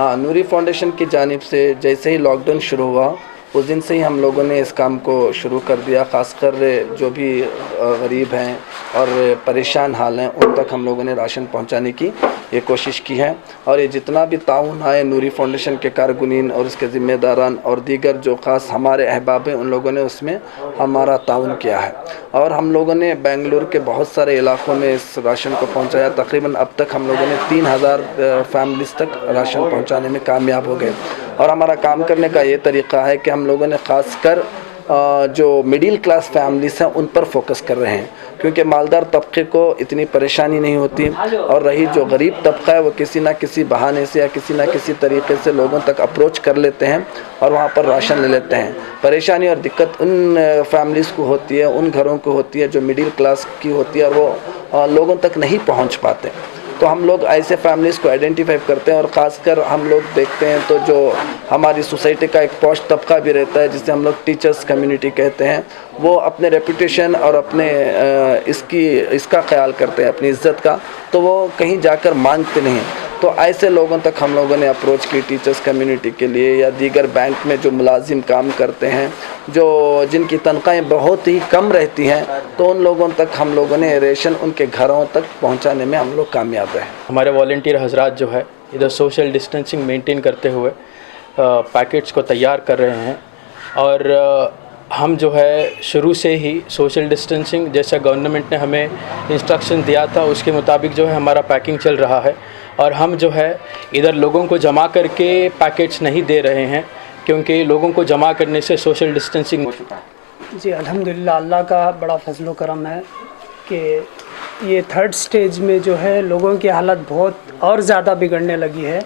हाँ, नूरी फाउंडेशन की जानिब से जैसे ही लॉकडाउन शुरू हुआ उस दिन से ही हम लोगों ने इस काम को शुरू कर दिया। ख़ासकर जो भी गरीब हैं और परेशान हाल हैं उन तक हम लोगों ने राशन पहुंचाने की ये कोशिश की है। और ये जितना भी ताउन आए नूरी फाउंडेशन के कारकुनीन और उसके ज़िम्मेदारान और दीगर जो ख़ास हमारे अहबाब हैं उन लोगों ने उसमें हमारा ताउन किया है। और हम लोगों ने बेंगलुरु के बहुत सारे इलाक़ों में इस राशन को पहुँचाया। तकरीबन अब तक हम लोगों ने 3000 फैमिलीज़ तक राशन पहुँचाने में कामयाब हो गए। और हमारा काम करने का ये तरीक़ा है कि हम लोगों ने ख़ासकर जो मिडिल क्लास फैमिलीज़ हैं उन पर फोकस कर रहे हैं, क्योंकि मालदार तबके को इतनी परेशानी नहीं होती। और रही जो गरीब तबका है वो किसी ना किसी बहाने से या किसी ना किसी तरीके से लोगों तक अप्रोच कर लेते हैं और वहाँ पर राशन ले लेते हैं। परेशानी और दिक्कत उन फैमिलीज़ को होती है, उन घरों को होती है जो मिडिल क्लास की होती है और वो लोगों तक नहीं पहुँच पाते। तो हम लोग ऐसे फैमिलीज़ को आइडेंटिफाई करते हैं। और ख़ासकर हम लोग देखते हैं तो जो हमारी सोसाइटी का एक पॉश तबका भी रहता है जिसे हम लोग टीचर्स कम्युनिटी कहते हैं, वो अपने रेपुटेशन और अपने इसका ख्याल करते हैं, अपनी इज़्ज़त का, तो वो कहीं जाकर मांगते नहीं। तो ऐसे लोगों तक हम लोगों ने अप्रोच की टीचर्स कम्युनिटी के लिए, या दीगर बैंक में जो मुलाजिम काम करते हैं जो जिनकी तनख्वाहें बहुत ही कम रहती हैं, तो उन लोगों तक हम लोगों ने रेशन उनके घरों तक पहुंचाने में हम लोग कामयाब रहे। हमारे वॉलंटियर हजरात जो है इधर सोशल डिस्टेंसिंग मेंटेन करते हुए पैकेट्स को तैयार कर रहे हैं। और हम जो है शुरू से ही सोशल डिस्टेंसिंग जैसा गवर्नमेंट ने हमें इंस्ट्रक्शन दिया था उसके मुताबिक जो है हमारा पैकिंग चल रहा है। और हम जो है इधर लोगों को जमा करके पैकेट्स नहीं दे रहे हैं, क्योंकि लोगों को जमा करने से सोशल डिस्टेंसिंग हो चुका है। जी अल्हम्दुलिल्लाह, अल्लाह का बड़ा फजल करम है कि ये थर्ड स्टेज में जो है लोगों की हालत बहुत और ज़्यादा बिगड़ने लगी है।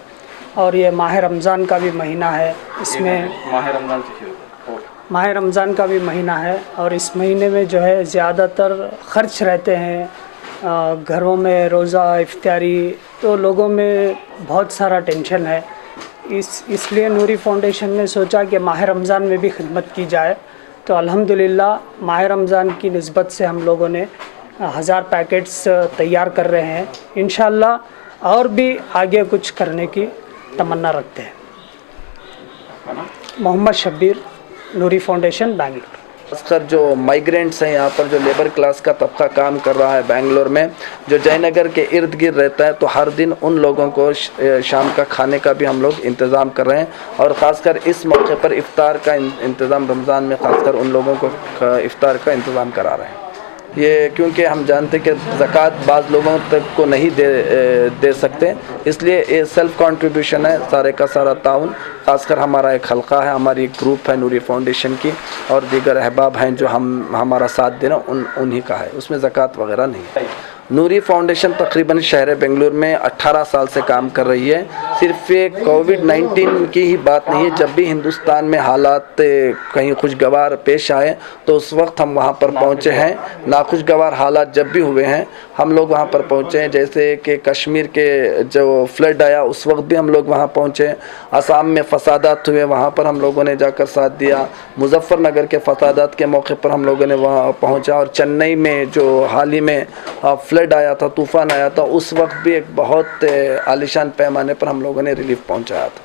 और ये माह रमज़ान का भी महीना है, इसमें माह रमज़ान का भी महीना है और इस महीने में जो है ज़्यादातर ख़र्च रहते हैं घरों में, रोज़ा इफ्तारी, तो लोगों में बहुत सारा टेंशन है। इसलिए नूरी फाउंडेशन ने सोचा कि माह रमज़ान में भी खिदमत की जाए। तो अल्हम्दुलिल्लाह माह रमज़ान की निस्बत से हम लोगों ने 1000 पैकेट्स तैयार कर रहे हैं। इंशाअल्लाह और भी आगे कुछ करने की तमन्ना रखते हैं। मोहम्मद शब्बीर, नूरी फाउंडेशन, बेंगलुरु। खासकर जो माइग्रेंट्स हैं यहाँ पर, जो लेबर क्लास का तबका काम कर रहा है बेंगलोर में, जो जयनगर के इर्द गिर्द रहता है, तो हर दिन उन लोगों को शाम का खाने का भी हम लोग इंतज़ाम कर रहे हैं। और ख़ासकर इस मौके पर इफ़्तार का इंतज़ाम, रमज़ान में ख़ासकर उन लोगों को इफ़्तार का इंतज़ाम करा रहे हैं। ये क्योंकि हम जानते कि ज़कात बाज़ लोगों तक को नहीं दे सकते, इसलिए ये सेल्फ़ कंट्रीब्यूशन है, सारे का सारा ताउन। ख़ासकर हमारा एक हल्का है, हमारी एक ग्रुप है नूरी फाउंडेशन की, और दीगर अहबाब हैं जो हमारा साथ देना उन्हीं का है, उसमें ज़कात वगैरह नहीं है। नूरी फाउंडेशन तकरीबन शहर बेंगलुरु में 18 साल से काम कर रही है। सिर्फ कोविड-19 की ही बात नहीं है, जब भी हिंदुस्तान में हालात कहीं खुशगवार पेश आए तो उस वक्त हम वहाँ पर पहुँचे हैं। नाखुशगवार हालात जब भी हुए हैं हम लोग वहाँ पर पहुँचे हैं, जैसे कि कश्मीर के जो फ्लड आया उस वक्त भी हम लोग वहाँ पहुँचे। असम में फसादात हुए, वहाँ पर हम लोगों ने जाकर साथ दिया। मुजफ्फरनगर के फसादात के मौके पर हम लोगों ने वहाँ पहुँचा। और चेन्नई में जो हाल ही में फ्लड आया था, तूफ़ान आया था, उस वक्त भी एक बहुत आलीशान पैमाने पर हम लोगों ने रिलीफ पहुंचाया था।